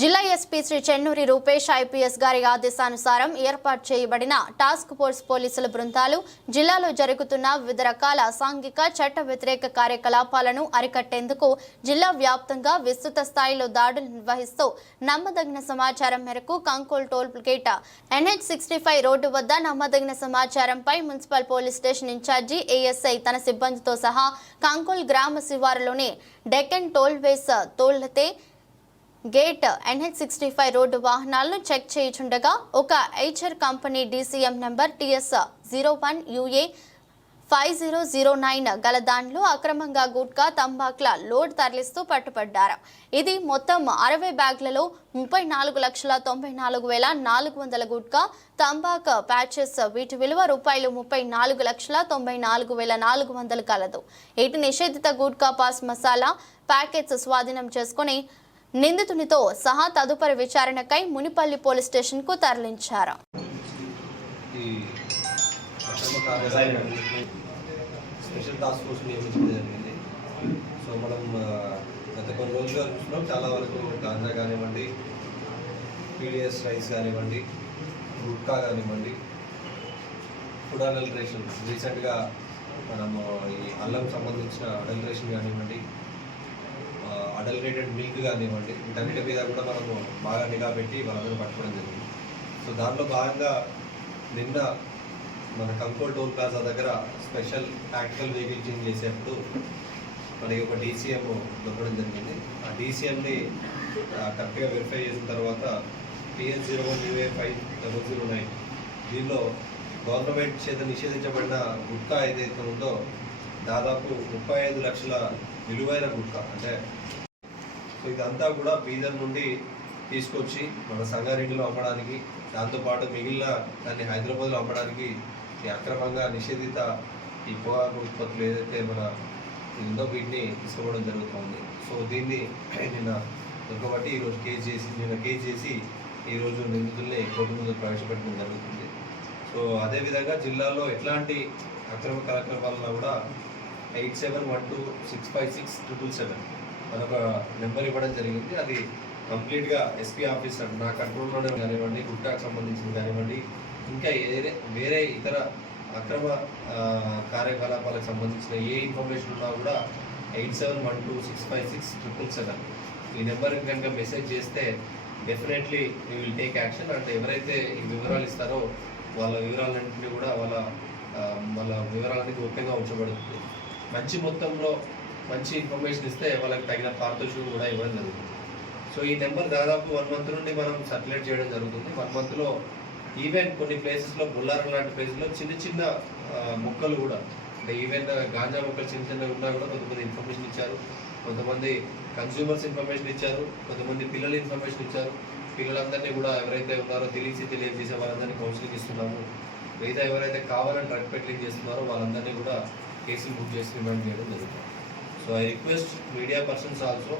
జిల్లా SP Shri Chennuri Rupesh IPS గారి ఆదేశానుసారం ఏర్పాటు చేయబడిన టాస్క్ ఫోర్స్ పోలీసుల బృందాలు జిల్లాలో జరుగుతున్న వివిధ రకాల అసాంఘిక చట్ట వ్యతిరేక కార్యకలాపాలను అరికట్టేందుకు జిల్లా వ్యాప్తంగా విస్తృత స్థాయిలో దాడులు నిర్వహిస్తూ నమ్మదగిన సమాచారం మేరకు కంకోల్ టోల్ గేట్ NH65 రోడ్డు వద్ద నమ్మదగిన సమాచారంపై municipal police station incharge ASI తన సిబ్బందితో సహా కంకోల్ గ్రామ శివారులోని డెక్కన్ టోల్వేస్ తోళ్లతే గేట్ NH65 రోడ్డు వాహనాలను చెక్ చేయుచుండగా ఒక Eicher company DCM number TS01UA 5009 గల దానిలో అక్రమంగా గుట్కా తంబాకుల లోడ్ తరలిస్తూ పట్టుబడ్డారు. ఇది మొత్తం 60 బ్యాగులలో 34,94,400 గుట్కా తంబాకు ప్యాచెస్ వీటి విలువ రూపాయలు 34,94,400 కలదు. ఇటు నిషేధిత గుట్కా పాస్ మసాలా ప్యాకెట్స్ స్వాధీనం చేసుకుని నిందితునితో సహా తదుపరి విచారణకై మునిపల్లి పోలీస్ స్టేషన్ కు తరలించారు. స్పెషల్ టాస్క్ ఫోర్స్ నియమించడం జరిగింది. సో మనం గత కొన్ని రోజులుగా చూస్తున్నాం, చాలా వరకు గాంజా కానివ్వండి, PDS రైస్ కానివ్వండి, గుట్కా కానివ్వండి, ఫుడ్ అడల్టరేషన్, రీసెంట్గా మనము ఈ అల్లం సంబంధించిన అడల్టరేషన్ కానివ్వండి, అడల్టరేటెడ్ మిల్క్ కానివ్వండి, వీటన్నిటి మీద కూడా మనము బాగా నిఘా పెట్టి వాళ్ళందరూ పట్టుకోవడం జరిగింది. సో దాంట్లో భాగంగా నిన్న మన కంకోల్ టోల్ ప్లాజా దగ్గర స్పెషల్ టాక్టికల్ వెహికల్ చేంజ్ చేసేప్పుడు మనకి ఒక DCM దొరకడం జరిగింది. ఆ DCMని కరెక్ట్గా వెరిఫై చేసిన తర్వాత TS01UA 5009 దీనిలో గవర్నమెంట్ చేత నిషేధించబడిన గుట్కా ఏదైతే ఉందో దాదాపు 35 లక్షల విలువైన గుట్కా, అంటే సో ఇదంతా కూడా బీదర్ నుండి తీసుకొచ్చి మన సంగారెడ్డిలో అమ్మడానికి, దాంతోపాటు మిగిలిన దాన్ని హైదరాబాద్లో అమ్మడానికి ఈ అక్రమంగా నిషేధిత ఈ పొగాకు ఉత్పత్తులు ఏదైతే మన ఉందో వీటిని తీసుకోవడం జరుగుతుంది. సో దీన్ని నిన్న దొరకబట్టి ఈరోజు కేసు చేసి ఈరోజు నిందితుల్ని కోర్టు ముందు ప్రవేశపెట్టడం జరుగుతుంది. సో అదేవిధంగా జిల్లాలో ఎట్లాంటి అక్రమ కార్యక్రమాలను కూడా 8712656777 మనొక నెంబర్ ఇవ్వడం జరిగింది. అది కంప్లీట్గా ఎస్పీ ఆఫీసర్ నా కంట్రోల్లోనే కానివ్వండి, గుట్టాకు సంబంధించింది కానివ్వండి, ఇంకా వేరే ఇతర అక్రమ కార్యకలాపాలకు సంబంధించిన ఏ ఇన్ఫర్మేషన్ ఉన్నా కూడా 8712656777 ఈ నెంబర్కి కనుక మెసేజ్ చేస్తే definitely we will take action. అంటే ఎవరైతే ఈ వివరాలు ఇస్తారో వాళ్ళ వివరాలన్నింటినీ కూడా వాళ్ళ వివరాలన్నీ గోప్యంగా ఉంచబడుతుంది. మంచి మొత్తంలో మంచి ఇన్ఫర్మేషన్ ఇస్తే వాళ్ళకి తగిన పారితోషికం కూడా ఇవ్వడం జరుగుతుంది. సో ఈ నెంబర్ దాదాపు 1 మంత్ నుండి మనం సర్క్యులేట్ చేయడం జరుగుతుంది. 1 మంత్లో ఈవెన్ కొన్ని ప్లేసెస్లో బుల్లారం లాంటి ప్లేసెస్లో చిన్న చిన్న మొక్కలు కూడా, అంటే ఈవెన్ గాంజా మొక్కలు చిన్న చిన్నగా ఉన్నా కూడా కొంతమంది ఇన్ఫర్మేషన్ ఇచ్చారు, కొంతమంది కన్స్యూమర్స్ ఇన్ఫర్మేషన్ ఇచ్చారు, కొంతమంది పిల్లలు ఇన్ఫర్మేషన్ ఇచ్చారు. పిల్లలందరినీ కూడా ఎవరైతే ఉన్నారో తెలియజేసే వాళ్ళందరినీ కౌన్సిలింగ్ ఇస్తున్నాము. మిగతా ఎవరైతే కావాలని డ్రగ్ పెట్లింగ్ చేస్తున్నారో వాళ్ళందరినీ కూడా కేసులు బుక్ చేసి రిమైండ్ చేయడం జరుగుతుంది. So I request media persons also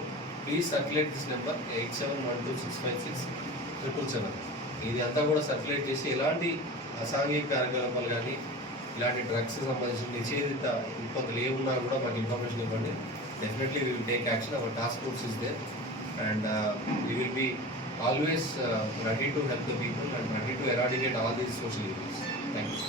please circulate this number 8712656777. ఇది అంతా కూడా సర్క్యులేట్ చేసి ఎలాంటి అసాంఘిక కార్యకలాపాలు కానీ ఇలాంటి డ్రగ్స్ సంబంధించిన నిషేధిత ఉత్పత్తులు ఏమున్నా కూడా మాకు ఇన్ఫర్మేషన్ ఇవ్వండి. Definitely we will take action. Our task force is there and we will be always ready to help the people and ready to eradicate all these social evils. Thank you.